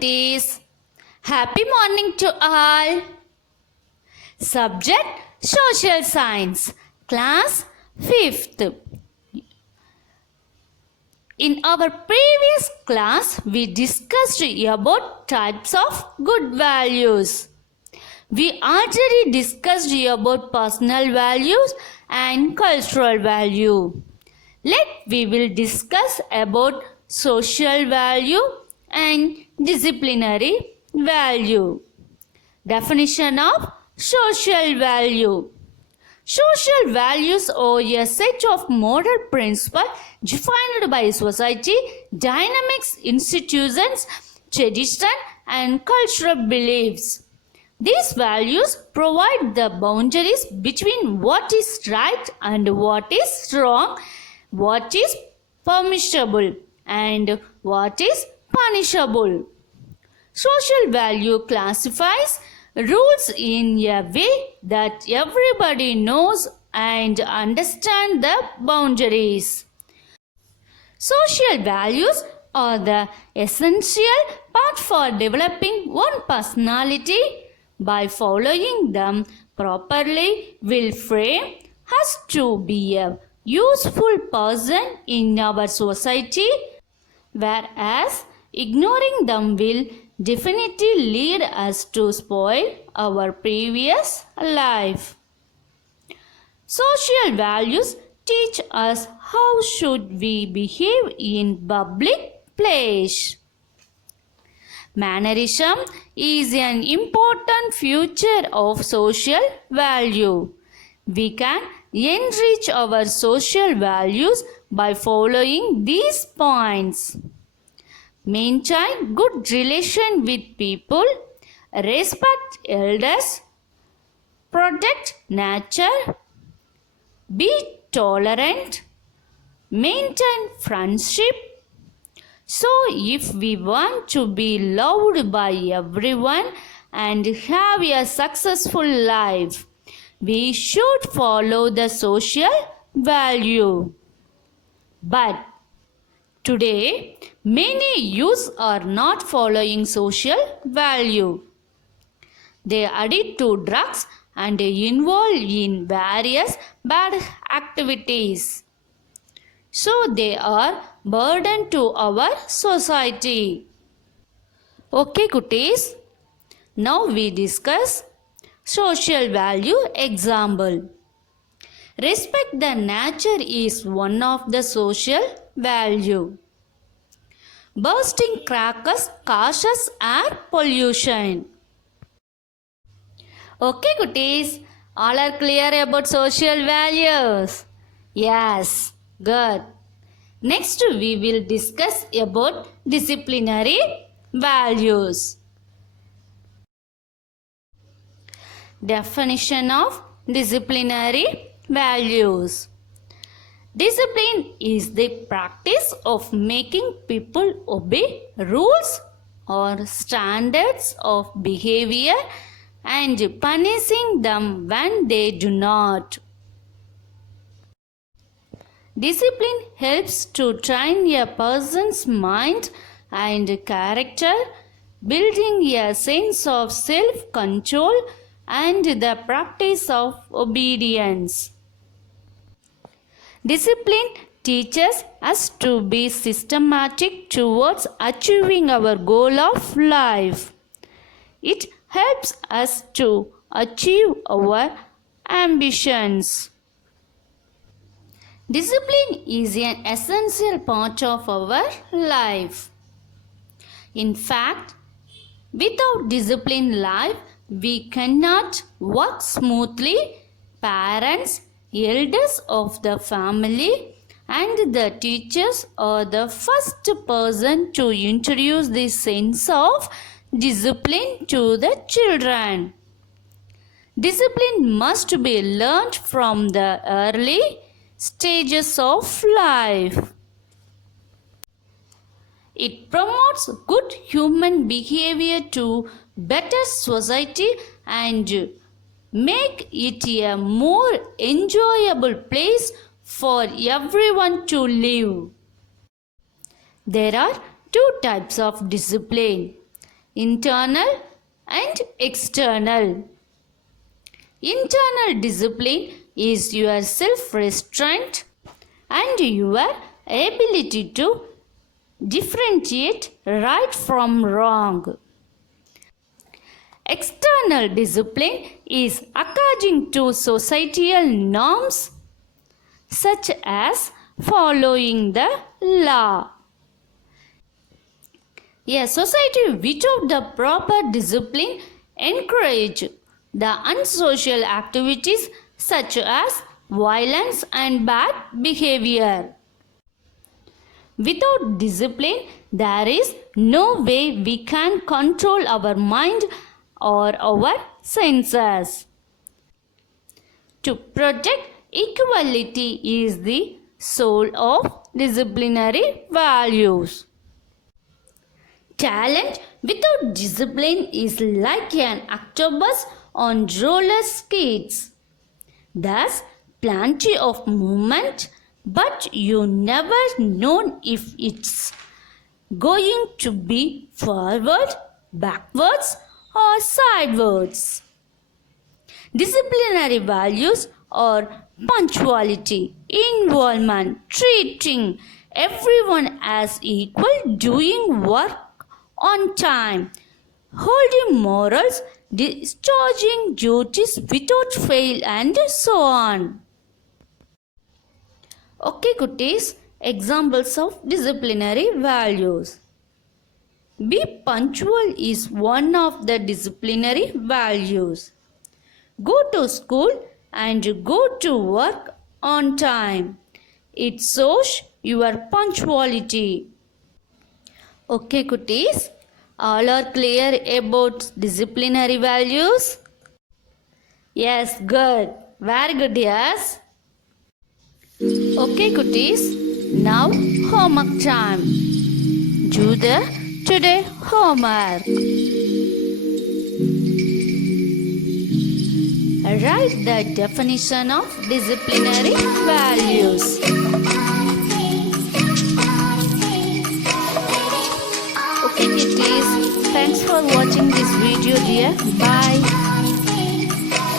cuties. Happy morning to all. Subject Social Science, Class 5th. In our previous class, we discussed about types of good values. We already discussed about personal values and cultural value. We will discuss about social value and disciplinary value. Definition of social value. Social values are a set of moral principles defined by society, dynamics, institutions, tradition, and cultural beliefs. These values provide the boundaries between what is right and what is wrong, what is permissible and what is punishable. Social value classifies rules in a way that everybody knows and understands the boundaries. Social values are the essential part for developing one personality. By following them properly will frame us to be a useful person in our society, whereas ignoring them will definitely lead us to spoil our previous life. Social values teach us how should we behave in public place. Mannerism is an important feature of social value. We can enrich our social values by following these points. Maintain good relation with people, respect elders, protect nature, be tolerant, maintain friendship. So if we want to be loved by everyone and have a successful life, we should follow the social value. But today, many youths are not following social value. They are addicted to drugs and involved in various bad activities. So they are burden to our society. Okay, cuties. Now we discuss social value example. Respect the nature is one of the social value. Bursting crackers causes air pollution. Okay, cuties. All are clear about social values? Yes. Good. Next, we will discuss about disciplinary values. Definition of disciplinary values. Discipline is the practice of making people obey rules or standards of behavior and punishing them when they do not. Discipline helps to train a person's mind and character, building a sense of self-control and the practice of obedience. Discipline teaches us to be systematic towards achieving our goal of life. It helps us to achieve our ambitions. Discipline is an essential part of our life. In fact, without disciplined life, we cannot work smoothly. Parents, elders of the family, and the teachers are the first person to introduce the sense of discipline to the children. Discipline must be learned from the early stages of life. It promotes good human behavior to better society and make it a more enjoyable place for everyone to live. There are two types of discipline: internal and external. Internal discipline is your self-restraint and your ability to differentiate right from wrong. External discipline is according to societal norms such as following the law. A society without the proper discipline encourage the unsocial activities such as violence and bad behavior. Without discipline, there is no way we can control our mind or our senses. To protect equality is the soul of disciplinary values. Talent without discipline is like an octopus on roller skates. There's plenty of movement, but you never know if it's going to be forward, backwards, or sideways. Disciplinary values are punctuality, involvement, treating everyone as equal, doing work on time, holding morals, discharging duties without fail, and so on. Okay, cuties, examples of disciplinary values. Be punctual is one of the disciplinary values. Go to school and go to work on time. It shows your punctuality. Okay, cuties, all are clear about disciplinary values? Yes, good. Very good, yes. Okay, cuties, now homework time. Do the today homework. Write the definition of disciplinary values. Okay, kitties, thanks for watching this video, dear. Bye.